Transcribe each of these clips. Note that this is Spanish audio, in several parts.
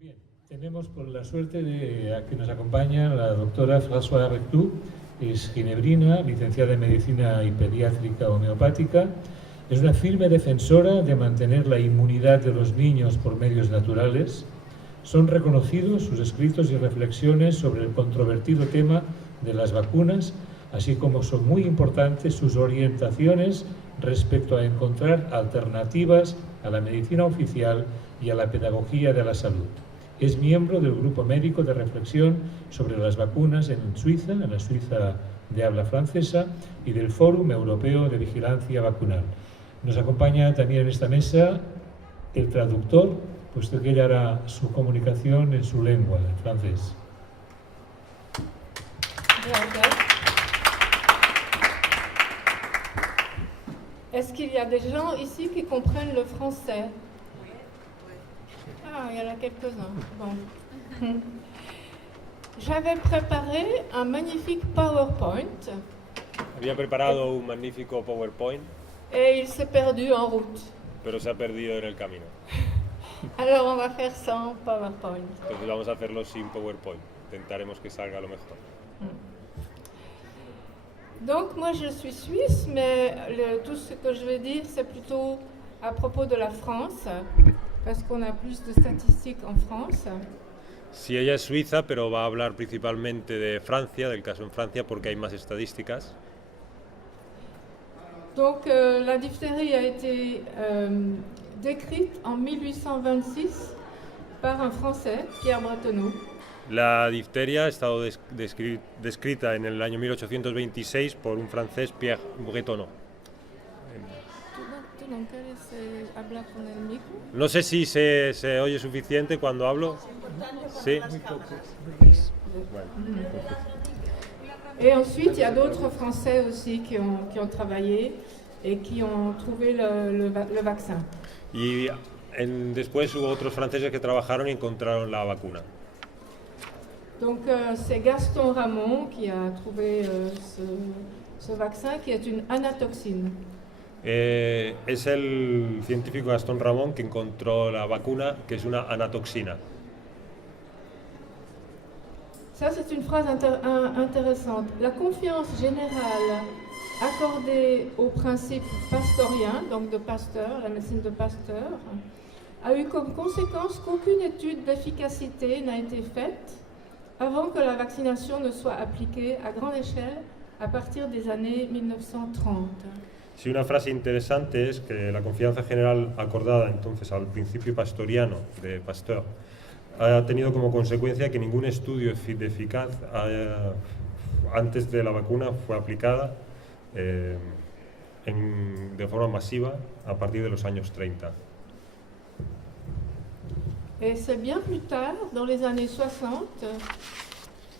Bien, tenemos por la suerte de que nos acompaña la doctora Françoise Rectoux, es ginebrina, licenciada en Medicina y Pediátrica Homeopática. Es una firme defensora de mantener la inmunidad de los niños por medios naturales. Son reconocidos sus escritos y reflexiones sobre el controvertido tema de las vacunas, así como son muy importantes sus orientaciones respecto a encontrar alternativas a la medicina oficial y a la pedagogía de la salud. Es miembro del Grupo Médico de Reflexión sobre las Vacunas en Suiza, en la Suiza de habla francesa, y del Fórum Europeo de Vigilancia Vacunal. Nos acompaña también en esta mesa el traductor, puesto que ella hará su comunicación en su lengua, en francés. Est-ce qu'il y a des gens ici qui comprennent le français? Ah, il y en a quelques-uns. Bon. J'avais préparé un magnifique PowerPoint. Había preparado un magnífico PowerPoint, Et il s'est perdu en route. pero se ha perdido en el camino. Alors on va faire sans PowerPoint. Entonces vamos a hacerlo sin PowerPoint. Intentaremos que salga lo mejor. Donc moi je suis suisse, mais tout ce que je vais dire c'est plutôt à propos de la France, parce qu'on a plus de statistiques en France. Sí, ella es suiza, pero va a hablar principalmente de Francia, del caso en Francia, porque hay más estadísticas. Donc la diphtérie a été décrite en 1826 par un Français, Pierre Bretonneau. La difteria ha estado descrita en el año 1826 por un francés, Pierre Bretonneau. ¿Tú no quieres hablar con el micro? No sé si se oye suficiente cuando hablo. Sí. Bueno. Et ensuite, il y a d'autres Français aussi qui ont travaillé et qui ont trouvé le vaccin. Y después hubo otros franceses que trabajaron y encontraron la vacuna. Donc c'est Gaston Ramon qui a trouvé ce vaccin qui est une anatoxine. Es el científico Gaston Ramón que encontró la vacuna, que es una anatoxina. Ça, c'est une phrase intéressante. La confiance générale accordée au principe pastorien, donc de Pasteur, la médecine de Pasteur, a eu comme conséquence qu'aucune étude d'efficacité n'a été faite avant que la vaccination ne soit appliquée à grande échelle a partir des années 1930. Sí, una frase interesante es que la confianza general acordada entonces al principio pastoriano de Pasteur ha tenido como consecuencia que ningún estudio eficaz antes de la vacuna fue aplicada de forma masiva a partir de los años 30. Et c'est bien plus tard, dans les années 60,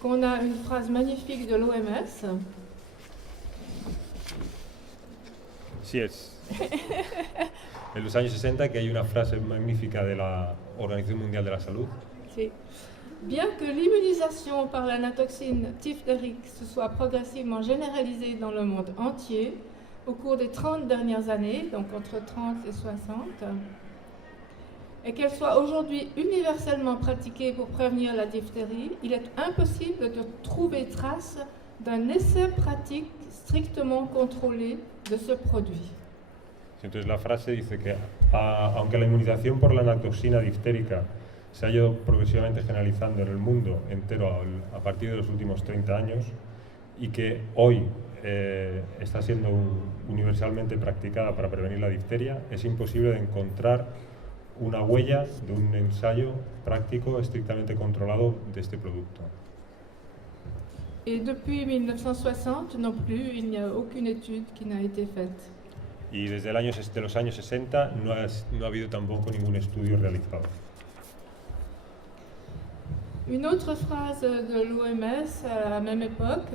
qu'on a une phrase magnifique de l'OMS. Sí es. En los años 60 que hay una frase magnífica de la Organización Mundial de la Salud. Sí. Bien que l'immunisation par l'anatoxine diphtérique se soit progressivement généralisée dans le monde entier au cours des 30 dernières années, donc entre 30 et 60, et qu'elle soit aujourd'hui universellement pratiquée pour prévenir la diphtérie, il est impossible de trouver trace d'un essai pratique strictement contrôlé de ce produit. Entonces la frase dice que aunque la inmunización por la anatoxina diftérica se ha ido progresivamente generalizando en el mundo entero a partir de los últimos 30 años y que hoy está siendo universalmente practicada para prevenir la difteria, es imposible de encontrar una huella de un ensayo práctico estrictamente controlado de este producto. Et depuis 1960 non plus, il n'y a aucune étude qui n'a été faite. Y desde los años 60 no ha habido tampoco ningún estudio realizado. Une autre phrase de l'OMS à la même époque,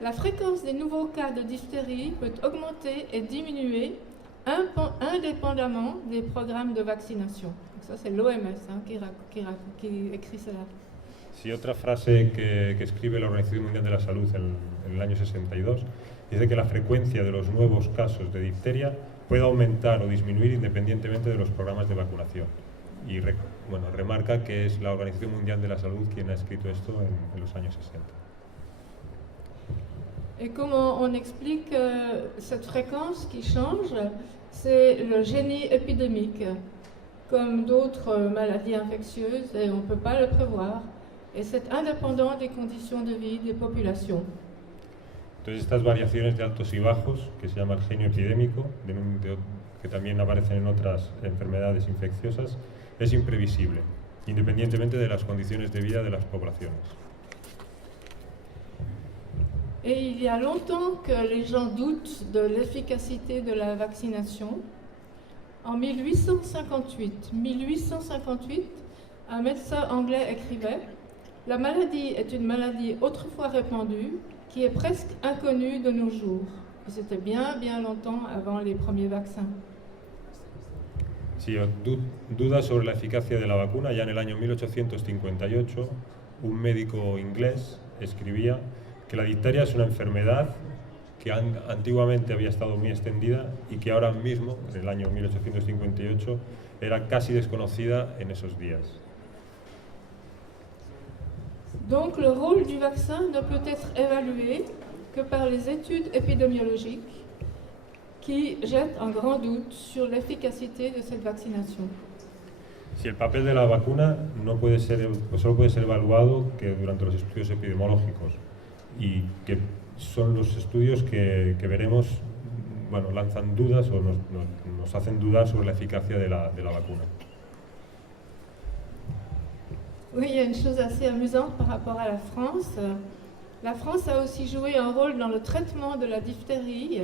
la fréquence des nouveaux cas de diphtérie peut augmenter et diminuer indépendamment des programmes de vaccination. Donc ça c'est l'OMS qui écrit cela. Sí, otra frase que escribe la Organización Mundial de la Salud en el año 62 dice que la frecuencia de los nuevos casos de difteria puede aumentar o disminuir independientemente de los programas de vacunación. y remarca que es la Organización Mundial de la Salud quien ha escrito esto en los años 60. Et comment on explique cette fréquence qui change? C'est le génie épidémique. Comme d'autres maladies infectieuses, et on ne peut pas le prévoir. Et c'est indépendant des conditions de vie des populations. Entonces estas variaciones de altos y bajos, que se llama el genio epidémico, que también aparecen en otras enfermedades infecciosas, es imprevisible, independientemente de las condiciones de vida de las poblaciones. Et il y a longtemps que les gens doutent de l'efficacité de la vaccination. En 1858, un médecin anglais écrivait « La maladie est une maladie autrefois répandue qui est presque inconnue de nos jours. » Et c'était bien longtemps avant les premiers vaccins. Si dudas sobre la eficacia de la vacuna, ya en el año 1858, un médico inglés escribía que la difteria es una enfermedad que antiguamente había estado muy extendida y que ahora mismo, en el año 1858, era casi desconocida en esos días. Donc le rôle du vaccin ne peut être évalué que par les études épidémiologiques qui jettent un grand doute sur l'efficacité de cette vaccination. Si el papel de la vacuna solo puede ser evaluado que durante los estudios epidemiológicos, y que son los estudios que veremos, lanzan dudas o nos hacen dudar sobre la eficacia de la vacuna. Oui, il y a une chose assez amusante par rapport à la France. La France a aussi joué un rôle dans le traitement de la diphtérie.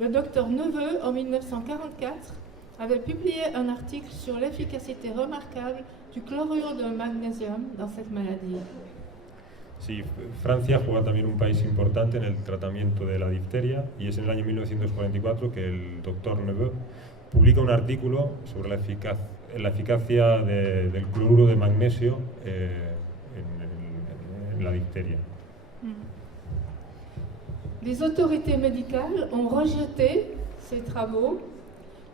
Le docteur Neveu, en 1944, avait publié un article sur l'efficacité remarquable du chlorure de magnésium dans cette maladie. Sí, Francia juega también un país importante en el tratamiento de la difteria y es en el año 1944 que el doctor Neveu publica un artículo sobre la eficacia del cloruro de magnesio en la difteria. Les autorités médicales ont rejeté ces travaux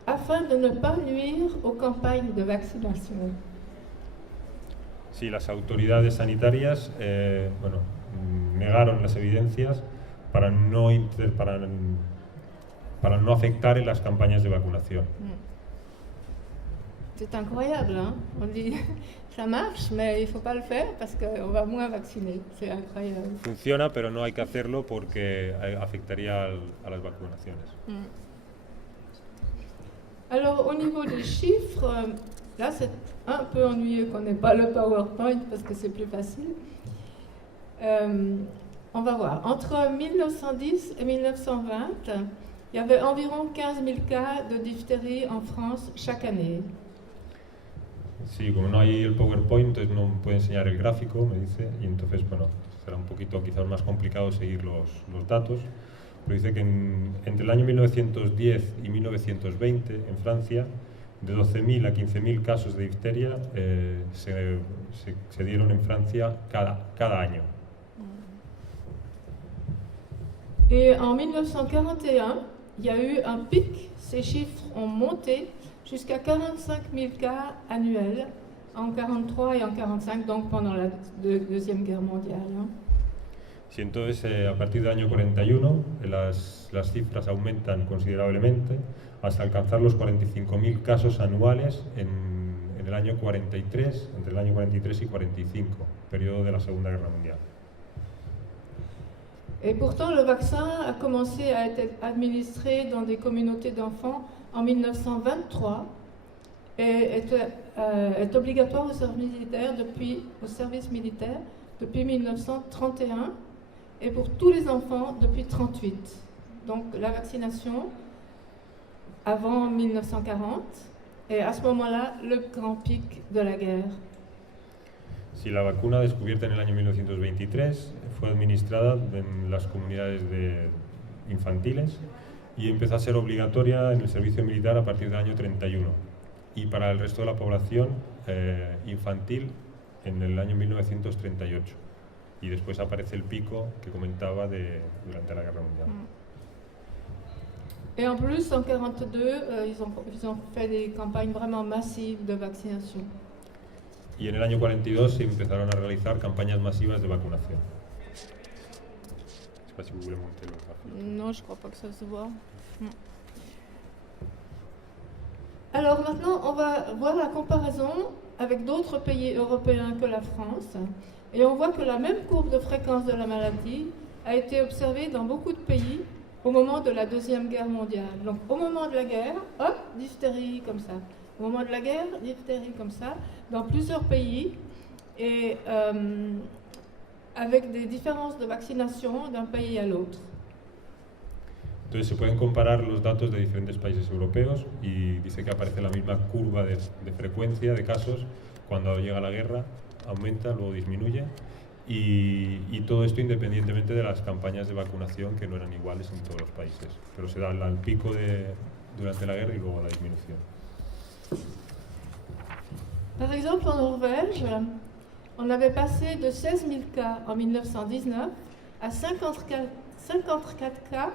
afin de ne pas nuire aux campagnes de vaccination. Sí, las autoridades sanitarias negaron las evidencias para no afectar en las campañas de vacunación. C'est incroyable, hein? On dit ça marche, mais il ne faut pas le faire parce qu'on va moins vacciner. C'est incroyable. Funciona, pero no hay que hacerlo porque afectaría a las vacunaciones. Alors, au niveau des chiffres, là, c'est un peu ennuyeux qu'on n'ait pas le PowerPoint parce que c'est plus facile. On va voir. Entre 1910 et 1920, il y avait environ 15 000 cas de diphtérie en France chaque année. Sí, como no hay el PowerPoint, entonces no puede enseñar el gráfico, me dice, y entonces, será un poquito quizás más complicado seguir los datos. Pero dice que entre el año 1910 y 1920, en Francia, de 12.000 a 15.000 casos de difteria se dieron en Francia cada año. Et en 1941, il y a eu un pic, ces chiffres ont monté jusqu'à 45 000 cas annuels en 1943 et en 1945, donc pendant la Deuxième Guerre mondiale. Sí, entonces a partir del año 41 las cifras aumentan considerablemente hasta alcanzar los 45.000 casos anuales en el año 43, entre el año 43 y 45, periodo de la Segunda Guerra Mundial. Et pourtant, le vaccin a commencé à être administré dans des communautés d'enfants en 1923 et est obligatoire au service militaire depuis 1931 et pour tous les enfants depuis 1938. Donc la vaccination avant 1940 et à ce moment-là, le grand pic de la guerre. Sí, la vacuna descubierta en el año 1923 fue administrada en las comunidades infantiles y empezó a ser obligatoria en el servicio militar a partir del año 31 y para el resto de la población infantil en el año 1938 y después aparece el pico que comentaba durante la Guerra Mundial. Et en plus, en 1942, ils ont fait des campagnes vraiment massives de vaccination. Y en el año 42 se empezaron a realizar campañas masivas de vacunación. Je sais pas si vous voulez monter le graphique. Non, je crois pas que ça se voit. Alors maintenant, on va voir la comparaison avec d'autres pays européens que la France. Et on voit que la même courbe de fréquence de la maladie a été observée dans beaucoup de pays au moment de la Deuxième Guerre mondiale. Donc au moment de la guerre, hop, diphtérie comme ça. Au moment de la guerre, diphtérie comme ça, dans plusieurs pays, et avec des différences de vaccination d'un pays à l'autre. Entonces se pueden comparar los datos de diferentes países europeos y dice que aparece la misma curva de frecuencia de casos cuando llega la guerra, aumenta, luego disminuye y todo esto independientemente de las campañas de vacunación que no eran iguales en todos los países, pero se da el pico durante la guerra y luego la disminución. Par exemple, en Norvège, on avait passé de 16 000 cas en 1919 à 54 cas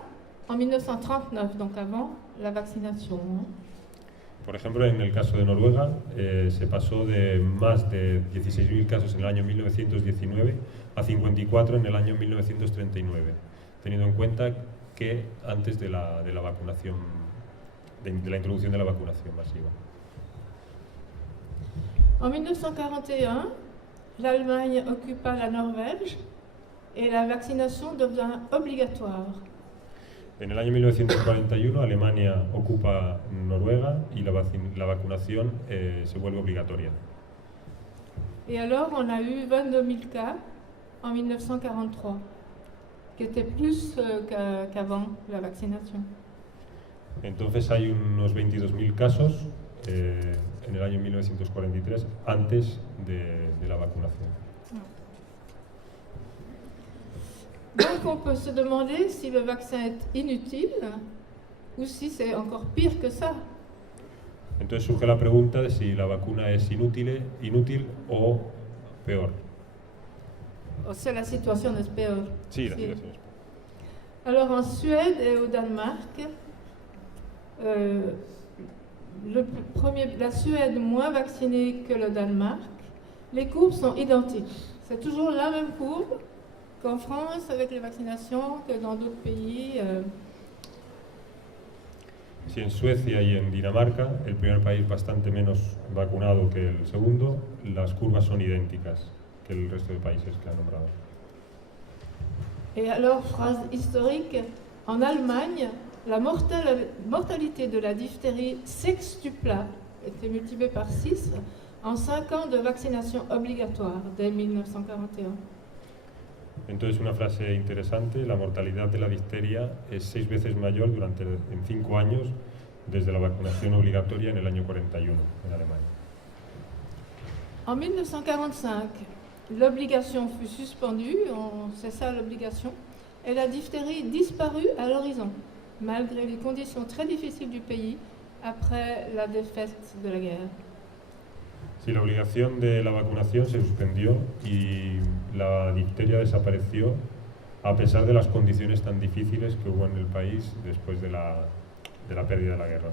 en 1939, donc avant la vaccination. Por ejemplo, en el caso de Noruega, se pasó de más de 16.000 casos en el año 1919 a 54 en el año 1939, teniendo en cuenta que antes de la vacunación, de la introducción de la vacunación masiva. En 1941, l'Allemagne occupa la Norvège et la vaccination devint obligatoire. En el año 1941, Alemania ocupa Noruega y la vacunación se vuelve obligatoria. Et alors, on a eu 22 000 cas en 1943, qui était plus qu'avant la vaccination. Entonces hay unos 22.000 casos en el año 1943 antes de la vacunación. Donc on peut se demander si le vaccin est inutile ou si c'est encore pire que ça. Entonces surge la pregunta de si la vacuna es inútil o peor. O sea, la situation est peor. Sí, la situación es peor. Alors en Suède et au Danemark, la Suède moins vaccinée que le Danemark, les courbes sont identiques. C'est toujours la même courbe qu'en France avec les vaccinations, que dans d'autres pays. Si en Suecia y en Dinamarca, el primer país bastante menos vacunado que el segundo, las curvas son idénticas que el resto de países que ha nombrado. Et alors, phrase historique, en Allemagne, la mortalité de la diphtérie sextupla, était multipliée par 6 en 5 ans de vaccination obligatoire dès 1941. Entonces, una frase interesante, la mortalidad de la difteria es 6 veces mayor en 5 años desde la vacunación obligatoria en el año 41 en Alemania. En 1945, l'obligation fut suspendue, c'est ça l'obligation, et la diphtérie disparut à l'horizon, malgré les conditions très difficiles du pays après la défaite de la guerre. Sí, la obligación de la vacunación se suspendió y la difteria desapareció a pesar de las condiciones tan difíciles que hubo en el país después de la pérdida de la guerra.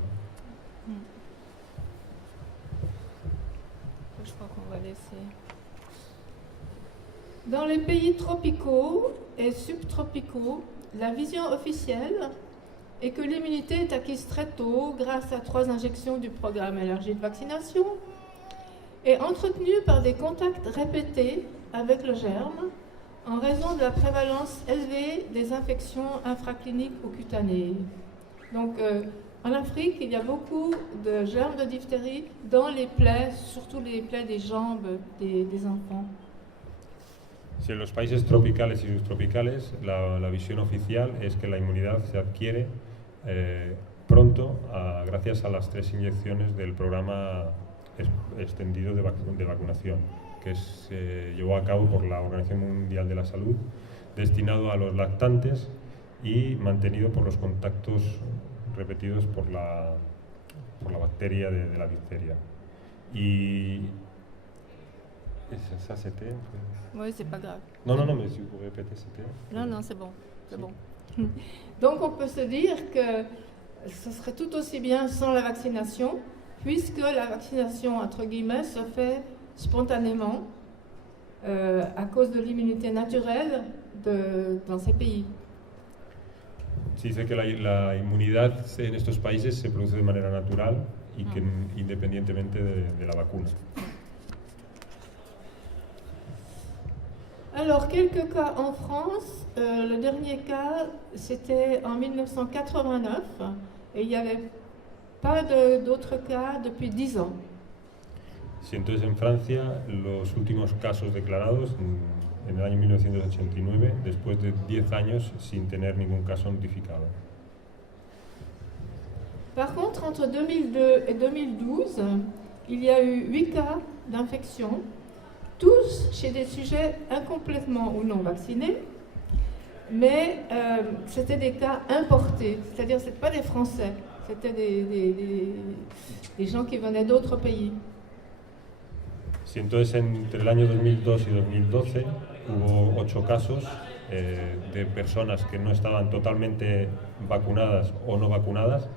Je crois qu'on va laisser. Dans les pays tropicaux et subtropicaux, la vision officielle est que l'immunité est acquise très tôt grâce à 3 injections du programme élargi de vaccination et entretenue par des contacts répétés avec le germe en raison de la prévalence élevée des infections infracliniques ou cutanées. Donc en Afrique, il y a beaucoup de germes de diphtérie dans les plaies, surtout les plaies des jambes des enfants. Si en los países tropicales y subtropicales la visión oficial es que la inmunidad se adquiere pronto gracias a las 3 inyecciones del programa extendido de vacunación que se llevó a cabo por la Organización Mundial de la Salud, destinado a los lactantes y mantenido por los contactos repetidos por la bacteria de la difteria. Y ça c'était Oui, c'est pas grave. Non, mais si vous répétez, c'était... Non, c'est bon, c'est bon. Donc on peut se dire que ce serait tout aussi bien sans la vaccination, puisque la vaccination, entre guillemets, se fait spontanément à cause de l'immunité naturelle dans ces pays. Se dice que la inmunidad en estos países se produce de manera natural y que independientemente de la vacuna. Alors, quelques cas en France. Le dernier cas, c'était en 1989 et il n'y avait pas d'autres cas depuis 10 ans. Si entonces en Francia los últimos casos declarados en el año 1989, después de 10 años sin tener ningún caso notificado. Par contre, entre 2002 et 2012, il y a eu 8 cas d'infection, tous chez des sujets incomplètement ou non vaccinés, mais c'était des cas importés, c'est-à-dire que ce n'étaient pas des Français, c'était des gens qui venaient d'autres pays. Si entonces entre el año 2002 y 2012 hubo 8 casos de personas que no estaban totalmente vacunadas o no vacunadas,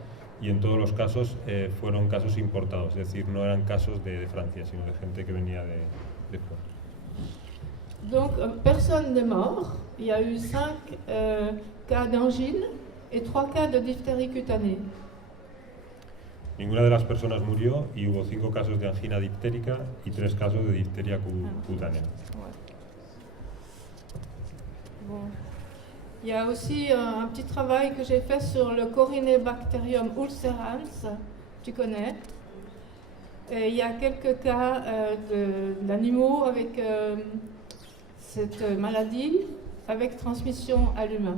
y en todos los casos fueron casos importados, es decir, no eran casos de Francia, sino de gente que venía de fuera. Donc, personne n'est mort. Il y a eu 5 cas d'angine et 3 cas de diphtérie cutanée. Ninguna de las personas murió y hubo 5 casos de angina diptérica y 3 casos de difteria cutánea. Ouais. Bon. Il y a aussi un petit travail que j'ai fait sur le Corynebacterium ulcerans, tu connais. Et il y a quelques cas d'animaux avec cette maladie, avec transmission à l'humain.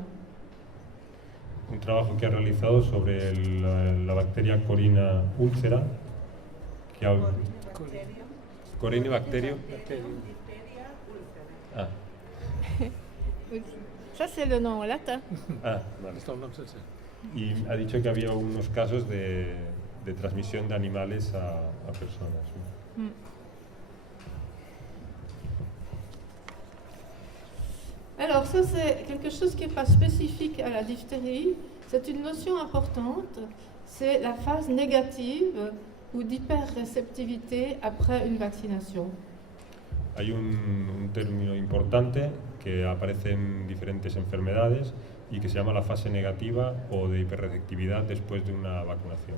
Un trabajo que ha realizado sobre la bacteria Corina ulcera, que ha... Corynebacterium. Ah. Ça, c'est le nom latin. Ah, vale. Y ha dicho que había unos casos de transmisión de animales a personas. ¿No? Alors ça, c'est quelque chose qui n'est pas spécifique à la diphtérie, c'est une notion importante, c'est la phase négative ou d'hyperréceptivité après une vaccination. Hay un término importante que aparece en diferentes enfermedades y que se llama la fase negativa o de hiperreceptividad después de una vacunación.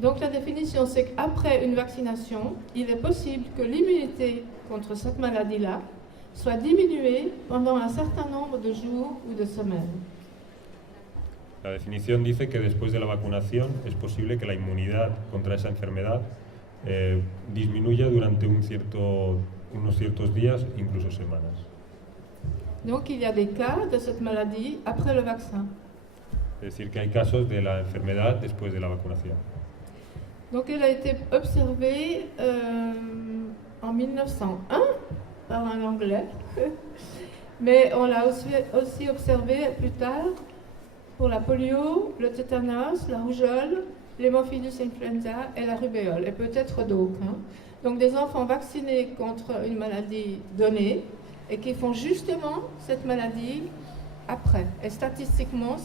Donc la définition, c'est qu'après une vaccination, il est possible que l'immunité contre cette maladie-là soit diminuée pendant un certain nombre de jours ou de semaines. La definición dice que después de la vacunación es posible que la inmunidad contra esa enfermedad disminuya durante unos ciertos días, incluso semanas. Donc il y a des cas de cette maladie après le vaccin. Es decir, que hay casos de la enfermedad después de la vacunación. Donc elle a été observée en 1901 par un Anglais, mais on l'a aussi observée plus tard pour la polio, le tétanos, la rougeole, l'hémophilus influenza et la rubéole, et peut-être d'autres. Hein. Donc des enfants vaccinés contre une maladie donnée et qui font justement cette maladie après. Et statistiquement,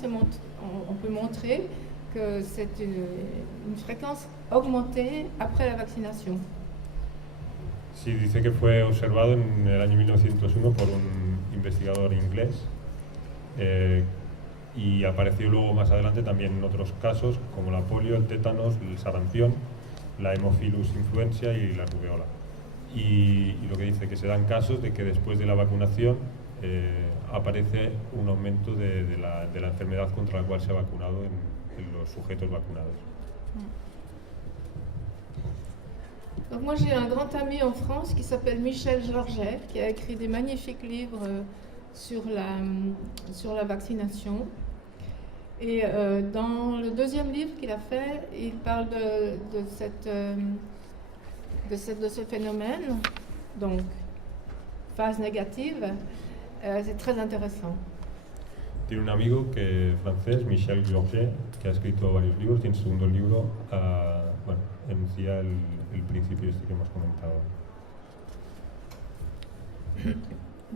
on peut montrer que c'est une fréquence augmentée après la vaccination. Sí, dice que fue observado en el año 1901 por un investigador inglés y apareció luego más adelante también en otros casos como la polio, el tétanos, el sarampión, la hemophilus influenza y la rubeola. Y lo que dice que se dan casos de que después de la vacunación aparece un aumento de la enfermedad contra la cual se ha vacunado en los sujetos vacunados. Donc moi j'ai un grand ami en France qui s'appelle Michel Georget, qui a écrit des magnifiques livres sur la vaccination. Et dans le deuxième livre qu'il a fait, il parle de ce phénomène, donc phase négative. C'est très intéressant. Tiene un amigo que es francés, Michel Georget, que ha escrito varios libros y en su segundo libro enuncia el principio este que hemos comentado.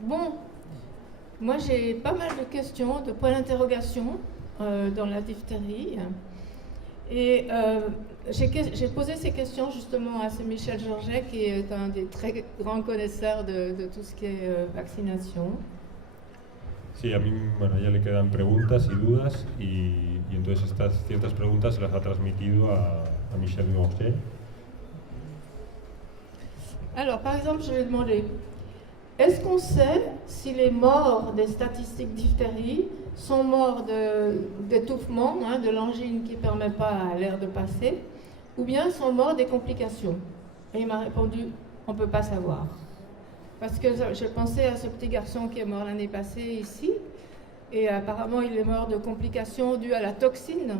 Bon, moi j'ai pas mal de questions, de points d'interrogation. dans la diphtérie. Et j'ai posé ces questions justement à ce Michel Georget, qui est un des très grands connaisseurs de tout ce qui est vaccination. Sí, a mí, bueno, a ella le quedan preguntas y dudas y entonces estas ciertas preguntas se las ha transmitido a Michel Georget. Alors, par exemple, je vais demander, est-ce qu'on sait si les morts des statistiques diphtérie sont morts d'étouffement, de l'angine qui ne permet pas à l'air de passer, ou bien sont morts des complications? Et il m'a répondu, on ne peut pas savoir. Parce que je pensais à ce petit garçon qui est mort l'année passée ici, et apparemment il est mort de complications dues à la toxine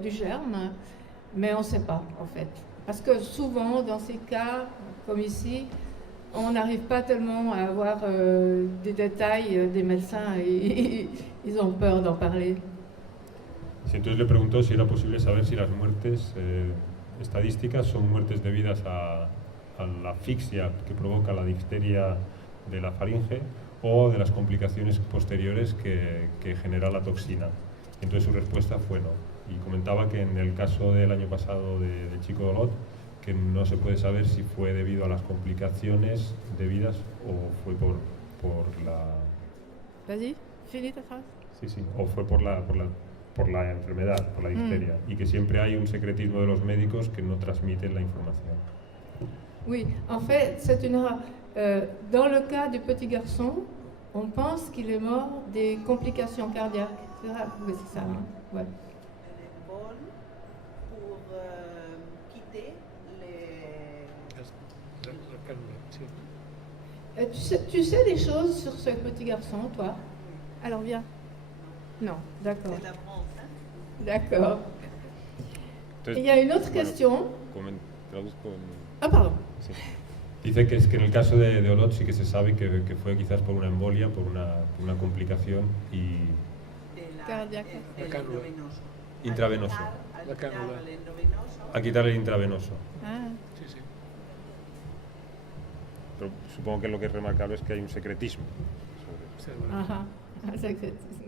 du germe, mais on ne sait pas en fait. Parce que souvent, dans ces cas, comme ici, on n'arrive pas tellement à avoir des détails des médecins et ils ont peur d'en parler. Sí, entonces le preguntó si era posible saber si las muertes estadísticas son muertes debidas a la asfixia que provoca la difteria de la faringe o de las complicaciones posteriores que genera la toxina. Entonces su respuesta fue no. Y comentaba que en el caso del año pasado del chico de Olot, que no se puede saber si fue debido a las complicaciones debidas o fue por la... Vas-y, finis ta phrase. Sí, sí, o fue por la enfermedad, por la difteria, y que siempre hay un secretismo de los médicos que no transmiten la información. Oui, en fait, c'est une erreur. Dans le cas du petit garçon, on pense qu'il est mort des complications cardiaques. C'est vrai, oui, c'est ça. Hein? Ouais. Pour quitter les... Tu sais des choses sur ce petit garçon, toi? Alors viens. Non, d'accord. C'est la France, hein? D'accord. Entonces, Il y a une autre bueno, question. Traduzco Ah, pardon. sí. Dice que es que en el caso de Olot sí que se sabe que fue quizás por una embolia, por una complicación y Cardíaca. El endovenoso. intravenoso. Al quitar el endovenoso. A quitar el intravenoso. Ah. Sí, sí. Pero supongo que lo que es remarcable es que hay un secretismo sobre eso. Ajá.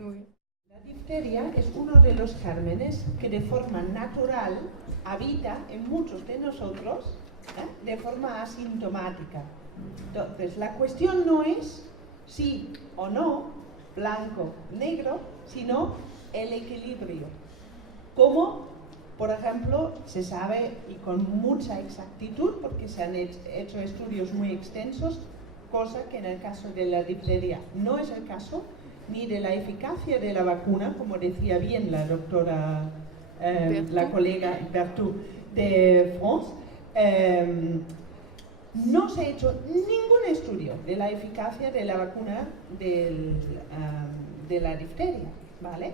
Oui. La difteria es uno de los gérmenes que de forma natural habita en muchos de nosotros de forma asintomática. Entonces, la cuestión no es sí o no, blanco, negro, sino el equilibrio. Como, por ejemplo, se sabe y con mucha exactitud, porque se han hecho estudios muy extensos, cosa que en el caso de la difteria no es el caso, ni de la eficacia de la vacuna, como decía bien la doctora, la colega Berthoud de France. No se ha hecho ningún estudio de la eficacia de la vacuna de la difteria, ¿vale?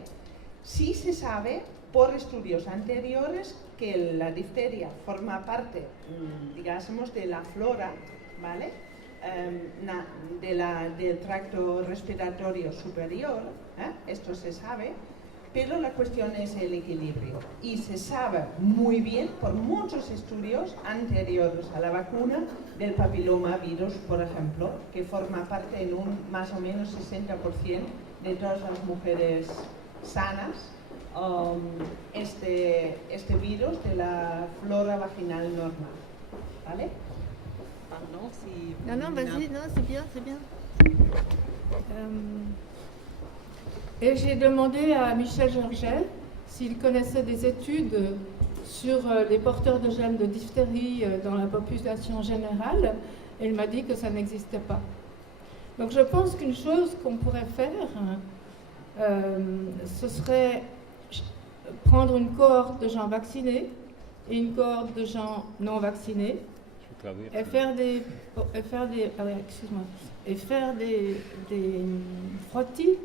Sí se sabe por estudios anteriores que la difteria forma parte, digamos, de la flora, ¿vale? Del tracto respiratorio superior, esto se sabe, pero la cuestión es el equilibrio. Y se sabe muy bien por muchos estudios anteriores a la vacuna del papilomavirus, por ejemplo, que forma parte en un más o menos 60% de todas las mujeres sanas, este virus de la flora vaginal normal, ¿vale? Pardon, si... Non, vas-y, non, c'est bien, c'est bien. Et j'ai demandé à Michel Georget s'il connaissait des études sur les porteurs de germes de diphtérie dans la population générale, et il m'a dit que ça n'existait pas. Donc je pense qu'une chose qu'on pourrait faire, ce serait prendre une cohorte de gens vaccinés et une cohorte de gens non vaccinés, et faire des frottis,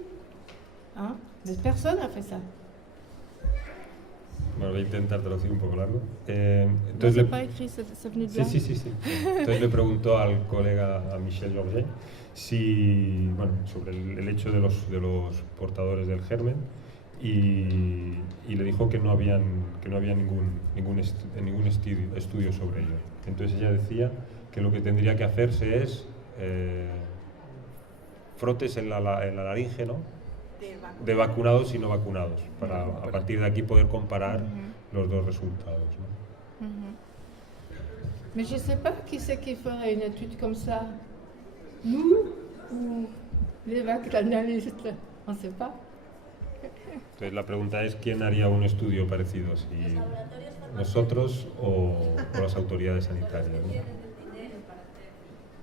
hein? Mais personne n'a fait ça. Bueno, voy a intentar traducir un poco largo. Non, Entonces c'est pas écrit, c'est venu de là. Sí. Entonces le preguntó al colega, a Michel Georget, si, bueno, sobre el hecho de los portadores del germen y le dijo que no había ningún estudio sobre ello. Entonces ella decía que lo que tendría que hacerse es frotes en la laringe, ¿no? de vacunados y no vacunados, para a partir de aquí poder comparar los dos resultados, ¿no? Mais je ne sais pas qui c'est qui ferait une étude comme ça. Nous ou les vaccinalistes? On ne sait pas. Entonces la pregunta es quién haría un estudio parecido, si nosotros o las autoridades sanitarias, ¿no?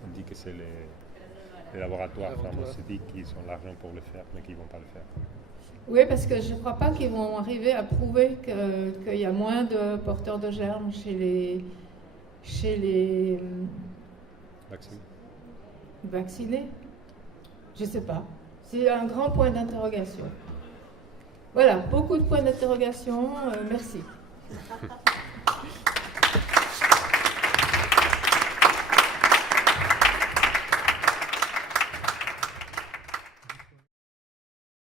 On dit que c'est les laboratoires pharmaceutiques qui sont l'argent pour le faire, mais qui ne vont pas le faire. Oui, parce que je ne crois pas qu'ils vont arriver à prouver qu'il y a moins de porteurs de germes chez les vaccinés. Je ne sais pas. C'est un grand point d'interrogation. Voilà, beaucoup de points d'interrogation. Merci.